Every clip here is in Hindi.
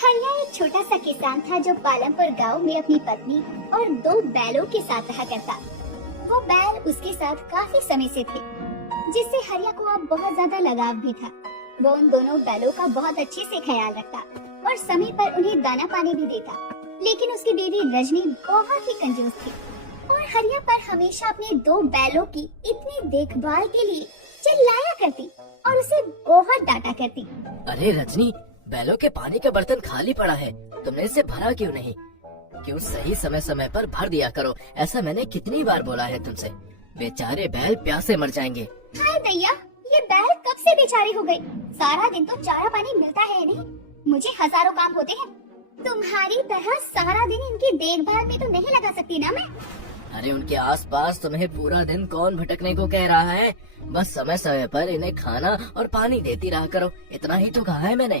हरिया एक छोटा सा किसान था जो पालमपुर गांव में अपनी पत्नी और 2 बैलों के साथ रहा करता। वो बैल उसके साथ काफी समय से थे, जिससे हरिया को अब बहुत ज्यादा लगाव भी था। वो उन दोनों बैलों का बहुत अच्छे से ख्याल रखता और समय पर उन्हें दाना पानी भी देता। लेकिन उसकी बीवी रजनी बहुत ही कंजूस थी और हरिया पर हमेशा अपने 2 बैलों की इतनी देखभाल के लिए चिल्लाया करती और उसे बहुत डांटा करती। अरे रजनी, बैलों के पानी का बर्तन खाली पड़ा है, तुमने इसे भरा क्यों नहीं? क्यों सही समय समय पर भर दिया करो, ऐसा मैंने कितनी बार बोला है तुमसे। बेचारे बैल प्यासे मर जाएंगे। हाय दैया, ये बैल कब से बेचारे हो गए? सारा दिन तो चारा पानी मिलता है नहीं, मुझे हजारों काम होते हैं। तुम्हारी तरह सारा दिन इनकी देखभाल में तो नहीं लगा सकती ना मैं। अरे उनके आसपास तुम्हें पूरा दिन कौन भटकने को कह रहा है? बस समय समय पर इन्हें खाना और पानी देती रहा करो, इतना ही तो कहा है मैंने।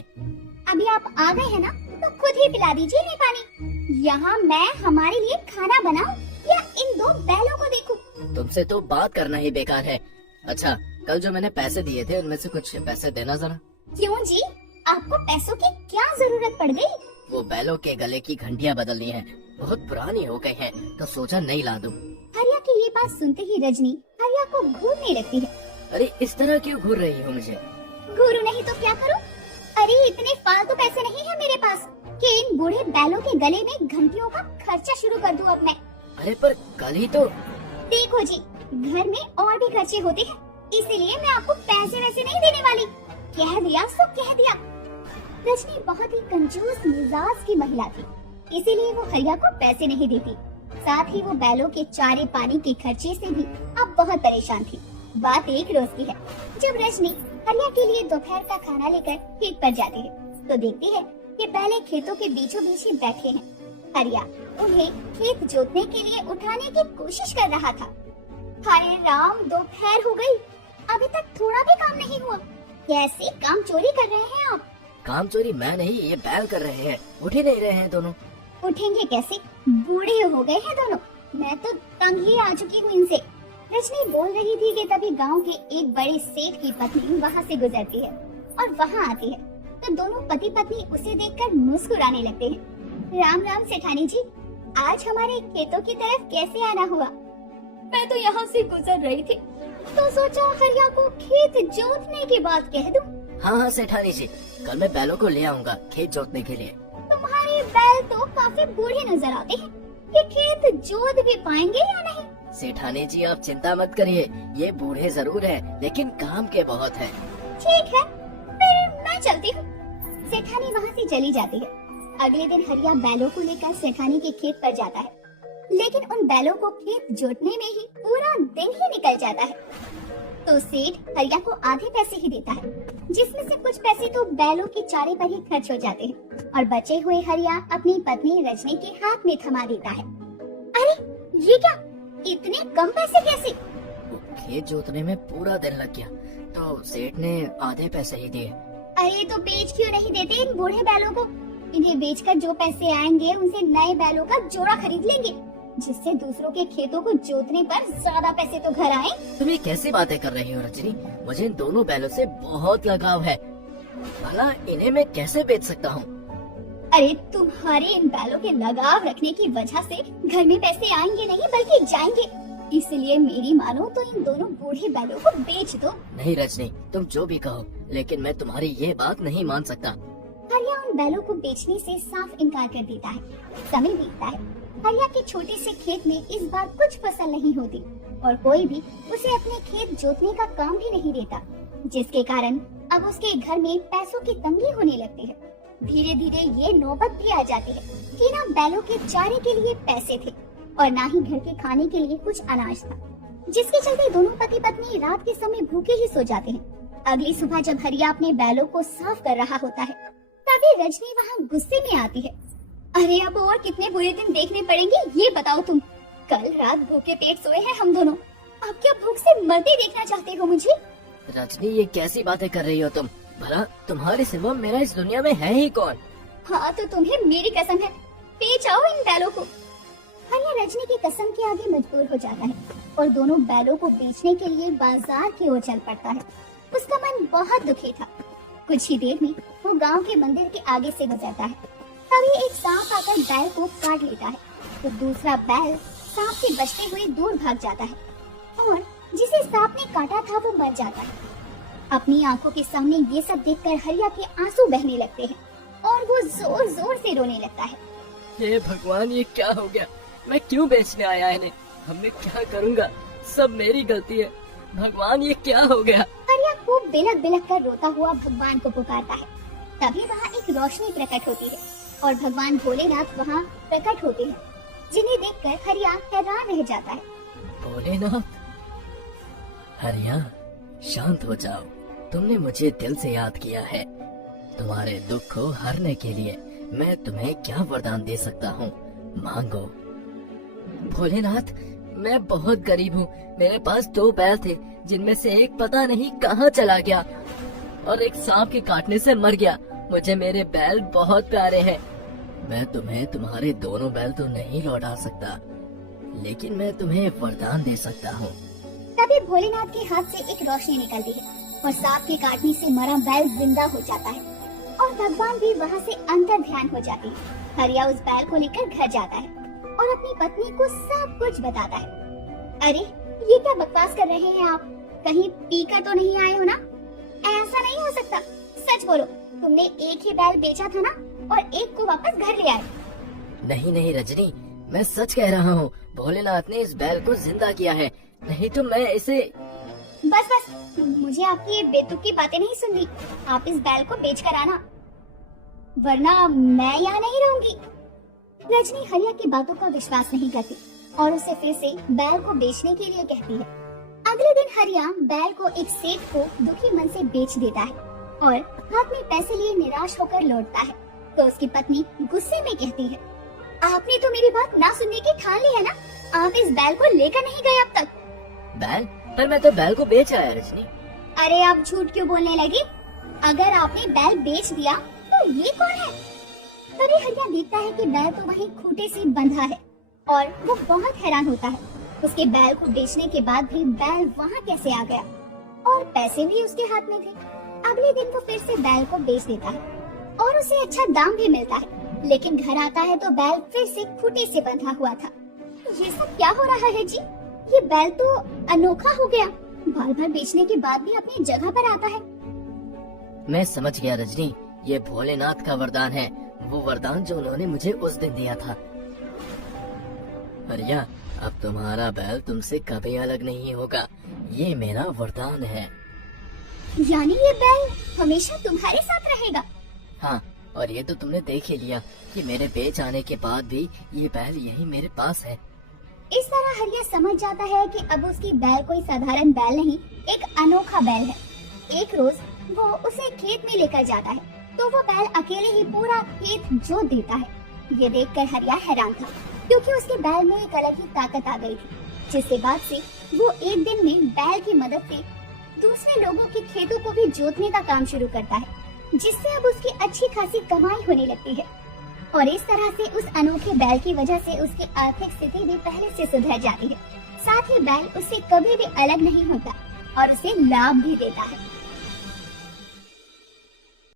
अभी आप आ गए हैं ना, तो खुद ही पिला दीजिए इन्हें पानी। यहाँ मैं हमारे लिए खाना बनाऊं या इन 2 बैलों को देखूं? तुमसे तो बात करना ही बेकार है। अच्छा, कल जो मैंने पैसे दिए थे उनमें से कुछ पैसे देना जरा। क्यों जी, आपको पैसों की क्या जरूरत पड़ गई? वो बैलों के गले की घंटियां बदलनी है, बहुत पुरानी हो गई है, तो सोचा नई ला दूं। हरिया की ये बात सुनते ही रजनी हरिया को घूरने लगती है। अरे इस तरह क्यों घूर रही हो मुझे? घूरू नहीं तो क्या करूं? अरे इतने फालतू पैसे नहीं है मेरे पास कि इन बूढ़े बैलों के गले में घंटियों का खर्चा शुरू कर दूं अब मैं। अरे पर कल ही तो। देखो जी, घर में और भी खर्चे होते हैं, इसीलिए मैं आपको पैसे वैसे नहीं देने वाली। कह दिया सो कह दिया। रजनी बहुत ही कंजूस मिजाज की महिला थी, इसीलिए वो हरिया को पैसे नहीं देती। साथ ही वो बैलों के चारे पानी के खर्चे से भी अब बहुत परेशान थी। बात एक रोज की है, जब रजनी हरिया के लिए दोपहर का खाना लेकर खेत पर जाती है, तो देखती है कि बैले खेतों के बीचों बीच ही बैठे हैं। हरिया उन्हें खेत जोतने के लिए उठाने की कोशिश कर रहा था। हाय राम, दोपहर हो गई, अभी तक थोड़ा भी काम नहीं हुआ। कैसे काम चोरी कर रहे हैं आप? काम चोरी मैं नहीं, ये बैल कर रहे हैं, उठ ही नहीं रहे हैं दोनों। उठेंगे कैसे? बूढ़े हो गए हैं दोनों, मैं तो तंग ही आ चुकी हूँ इनसे। रजनी बोल रही थी कि तभी गांव के एक बड़े सेठ की पत्नी वहाँ से गुजरती है और वहाँ आती है, तो दोनों पति पत्नी उसे देखकर मुस्कुराने लगते हैं। राम राम सेठानी जी, आज हमारे खेतों की तरफ कैसे आना हुआ? मैं तो यहाँ से गुजर रही थी, तो सोचा हरिया को खेत जोतने की बात कह दूं। हाँ हाँ सेठानी जी, कल मैं बैलों को ले आऊंगा खेत जोतने के लिए। तुम्हारे बैल तो काफी बूढ़े नजर आते हैं, ये खेत जोत भी पाएंगे या नहीं? सेठानी जी आप चिंता मत करिए, ये बूढ़े जरूर हैं, लेकिन काम के बहुत है। ठीक है, फिर मैं चलती हूँ। सेठानी वहाँ से चली जाती है। अगले दिन हरिया बैलों को लेकर सेठानी के खेत पर जाता है, लेकिन उन बैलों को खेत जोतने में ही पूरा दिन ही निकल जाता है। तो सेठ हरिया को आधे पैसे ही देता है, जिसमें से कुछ पैसे तो बैलों के चारे पर ही खर्च हो जाते हैं और बचे हुए हरिया अपनी पत्नी रजनी के हाथ में थमा देता है। अरे ये क्या, इतने कम पैसे कैसे? खेत जोतने में पूरा दिन लग गया, तो सेठ ने आधे पैसे ही दिए। अरे तो बेच क्यों नहीं देते इन बूढ़े बैलों को? इन्हें बेचकर जो पैसे आएंगे उनसे नए बैलों का जोड़ा खरीद लेंगे, जिससे दूसरों के खेतों को जोतने पर ज्यादा पैसे तो घर आए। तुम ये कैसी बातें कर रही हो रजनी? मुझे इन दोनों बैलों से बहुत लगाव है, भला इन्हें मैं कैसे बेच सकता हूँ? अरे तुम्हारे इन बैलों के लगाव रखने की वजह से घर में पैसे आएंगे नहीं बल्कि जाएंगे, इसलिए मेरी मानो तो इन दोनों बूढ़े बैलों को बेच दो। नहीं रजनी, तुम जो भी कहो, लेकिन मैं तुम्हारी ये बात नहीं मान सकता। हरिया उन बैलों को बेचने से साफ इनकार कर देता है। समय बीतता है, हरिया के छोटे से खेत में इस बार कुछ फसल नहीं होती और कोई भी उसे अपने खेत जोतने का काम भी नहीं देता, जिसके कारण अब उसके घर में पैसों की तंगी होने लगती है। धीरे धीरे ये नौबत भी आ जाती है कि ना बैलों के चारे के लिए पैसे थे और ना ही घर के खाने के लिए कुछ अनाज था, जिसके चलते दोनों पति पत्नी रात के समय भूखे ही सो जाते हैं। अगली सुबह जब हरिया अपने बैलों को साफ कर रहा होता है, तभी रजनी वहाँ गुस्से में आती है। अरे अब और कितने बुरे दिन देखने पड़ेंगे ये बताओ तुम? कल रात भूखे पेट सोए हैं हम दोनों, अब क्या भूख से मरते देखना चाहते हो मुझे? रजनी ये कैसी बातें कर रही हो तुम? भला तुम्हारे सिवा मेरा इस दुनिया में है ही कौन? हाँ तो तुम्हें मेरी कसम है, बेच आओ इन बैलों को। हरिया रजनी की कसम के आगे मजबूर हो जाता है और दोनों बैलों को बेचने के लिए बाजार की ओर चल पड़ता है। उसका मन बहुत दुखी था। कुछ ही देर में वो गांव के मंदिर के आगे से गुजरता है। तभी एक सांप आकर बैल को काट लेता है, तो दूसरा बैल सांप से बचते हुए दूर भाग जाता है और जिसे सांप ने काटा था वो मर जाता है। अपनी आंखों के सामने ये सब देखकर हरिया के आंसू बहने लगते हैं और वो जोर जोर से रोने लगता है। हे भगवान, ये क्या हो गया? मैं क्यों बेचने आया इन्हें? अब मैं क्या करूँगा? सब मेरी गलती है। भगवान, ये क्या हो गया? हरिया खूब बिलक बिलक कर रोता हुआ भगवान को पुकारता है। तभी वहाँ एक रोशनी प्रकट होती है और भगवान भोलेनाथ वहाँ प्रकट होते हैं, जिन्हें देखकर हरिया हैरान रह जाता है। भोलेनाथ, हरिया शांत हो जाओ। तुमने मुझे दिल से याद किया है। तुम्हारे दुख को हरने के लिए मैं तुम्हें क्या वरदान दे सकता हूँ, मांगो। भोलेनाथ, मैं बहुत गरीब हूँ। मेरे पास 2 बैल थे, जिनमें से एक पता नहीं कहाँ चला गया और एक सांप के काटने से मर गया। मुझे मेरे बैल बहुत प्यारे हैं। मैं तुम्हें तुम्हारे दोनों बैल तो नहीं लौटा सकता, लेकिन मैं तुम्हें एक वरदान दे सकता हूँ। तभी भोलेनाथ के हाथ से एक रोशनी निकलती है और सांप के काटने से मरा बैल जिंदा हो जाता है और भगवान भी वहाँ से अंतर ध्यान हो जाती है। हरिया उस बैल को लेकर घर जाता है और अपनी पत्नी को सब कुछ बताता है। अरे, ये क्या बकवास कर रहे हैं आप? कहीं पी कर तो नहीं आए हो ना? ऐसा नहीं हो सकता। सच बोलो, तुमने एक ही बैल बेचा था ना और एक को वापस घर ले आए? नहीं नहीं रजनी, मैं सच कह रहा हूँ। भोलेनाथ ने इस बैल को जिंदा किया है, नहीं तो मैं इसे। बस बस, मुझे आपकी ये बेतुकी बातें नहीं सुननी। आप इस बैल को बेच कर आना, वरना मैं यहाँ नहीं रहूंगी। रजनी हरिया की बातों का विश्वास नहीं करती और उसे फिर से बैल को बेचने के लिए कहती है। अगले दिन हरिया बैल को एक सेठ को दुखी मन से बेच देता है और हाथ में पैसे लिए निराश होकर लौटता है। तो उसकी पत्नी गुस्से में कहती है, आपने तो मेरी बात ना सुनने की ठान ली है ना? आप इस बैल को लेकर नहीं गए अब तक। बैल? पर मैं तो बैल को बेच आया रजनी। अरे, आप झूठ क्यों बोलने लगी? अगर आपने बैल बेच दिया तो ये कौन है? तभी हरिया देखता है कि बैल तो वहीं खूंटे से बंधा है और वो बहुत हैरान होता है। उसके बैल को बेचने के बाद भी बैल वहाँ कैसे आ गया और पैसे भी उसके हाथ में थे। अगले दिन वो फिर से बैल को बेच देता है और उसे अच्छा दाम भी मिलता है, लेकिन घर आता है तो बैल फिर से खूंटे से बंधा हुआ था। ये सब क्या हो रहा है जी? ये बैल तो अनोखा हो गया, बार बार बेचने के बाद भी अपनी जगह पर आता है। मैं समझ गया रजनी, ये भोलेनाथ का वरदान है, वो वरदान जो उन्होंने मुझे उस दिन दिया था। हरिया, अब तुम्हारा बैल तुमसे कभी अलग नहीं होगा, ये मेरा वरदान है। यानी ये बैल हमेशा तुम्हारे साथ रहेगा? हाँ, और ये तो तुमने देख ही लिया कि मेरे बेच आने के बाद भी ये बैल यही मेरे पास है। इस तरह हरिया समझ जाता है कि अब उसकी बैल कोई साधारण बैल नहीं, एक अनोखा बैल है। एक रोज वो उसे खेत में लेकर जाता है तो वो बैल अकेले ही पूरा खेत जोत देता है। ये देखकर हरिया हैरान था, क्योंकि उसके बैल में एक अलग ही ताकत आ गई थी, जिसके बाद से वो एक दिन में बैल की मदद से दूसरे लोगों के खेतों को भी जोतने का काम शुरू करता है, जिससे अब उसकी अच्छी खासी कमाई होने लगती है। और इस तरह से उस अनोखे बैल की वजह से उसकी आर्थिक स्थिति भी पहले से सुधर जाती है। साथ ही बैल उससे कभी भी अलग नहीं होता और उसे लाभ भी देता है।